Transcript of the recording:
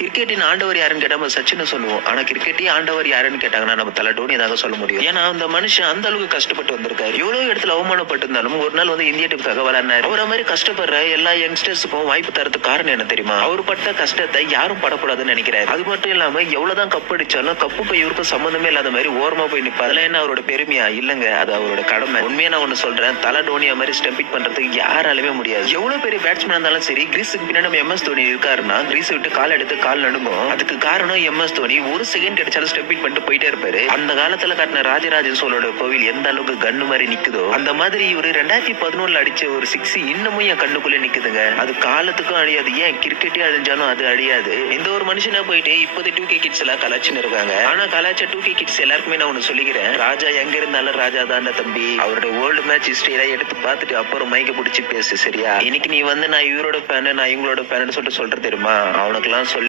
கிரிக்கெட்டின் ஆண்டவர் யாருன்னு கேட்டா நம்ம சச்சினை சொல்லுவோம். ஆனா கிரிக்கெட்டே ஆண்டவர் யாருன்னு கேட்டாங்கன்னா நம்ம தல டோனி தாங்க சொல்ல முடியும். ஏன்னா அந்த மனுஷன் அந்த அளவுக்கு கஷ்டப்பட்டு வந்திருக்காரு. எவ்வளவு இடத்துல அவமானப்பட்டு இருந்தாலும் ஒரு நாள் வந்து இந்திய டீமுக்காக விளையாடினாரு. அவரை மாதிரி கஷ்டப்படுற எல்லா யங்ஸ்டர்ஸுக்கும் வாய்ப்பு தரதுக்கு காரணம் என்ன தெரியுமா? அவர் பட்ட கஷ்டத்தை யாரும் படக்கூடாதுன்னு நினைக்கிறாரு. அது மட்டும் இல்லாம எவ்வளவுதான் கப் அடிச்சாலும் கப்பு இவருக்கும் சம்பந்தமே இல்லாத மாதிரி ஓரமா போய் நிப்பாரு. அதெல்லாம் என்ன அவரோட பெருமையா? இல்லங்க, அது அவரோட கடமை. உண்மையா நான் ஒண்ணு சொல்றேன், தல டோனியா மாதிரி ஸ்டெம்பிட் பண்றதுக்கு யாராலுமே முடியாது. எவ்வளவு பெரிய பேட்ஸ்மேன் இருந்தாலும் சரி, கிரீஸுக்கு பின்னாடி நம்ம MS தோனி இருக்காருன்னா கிரீஸ் விட்டு கால் எடுத்து கால் நடுங்கும். அதுக்கு காரணம் MS தோனி ஒரு செகண்ட் கிடைச்சாலும் ஸ்டெம்பிட் பண்ணிட்டு போயிட்டே இருப்பாரு. அந்த காலத்துல காட்டின ராஜராஜ சோழோட கோவில் எந்த அளவுக்கு கண்ணு மாதிரி நிக்குதோ அந்த மாதிரி இவரு 2011 அடிச்ச ஒரு 6 இன்னமும் என் கண்ணுக்குள்ள நிக்குதுங்க. அது காலத்துக்கும் அழியாது. ஏன் கிரிக்கெட்டே அழிஞ்சாலும் அது அழியாது. இந்த ஒரு மனுஷனா போயிட்டு இப்போது 2K கிட்ஸ் எல்லாம் கலாச்சின்னு இருக்காங்க. ஆனா கலாச்ச 2K கிட்ஸ் எல்லாருக்குமே நான் ஒண்ணு சொல்லிக்கிறேன், ராஜா எங்க இருந்தாலும் ராஜா தான்டா தம்பி. அவரோட வேர்ல்டு மேட்ச் ஹிஸ்டரி எல்லாம் எடுத்து பார்த்துட்டு அப்புறம் மைக்க பிடிச்சி பேசு, சரியா? இன்னைக்கு நீ வந்து நான் இவரோட ஃபேனு நான் இவங்களோட ஃபேனு சொல்லிட்டு சொல்ற தெரியுமா? அவனுக்கு எல்லாம் சொல்லி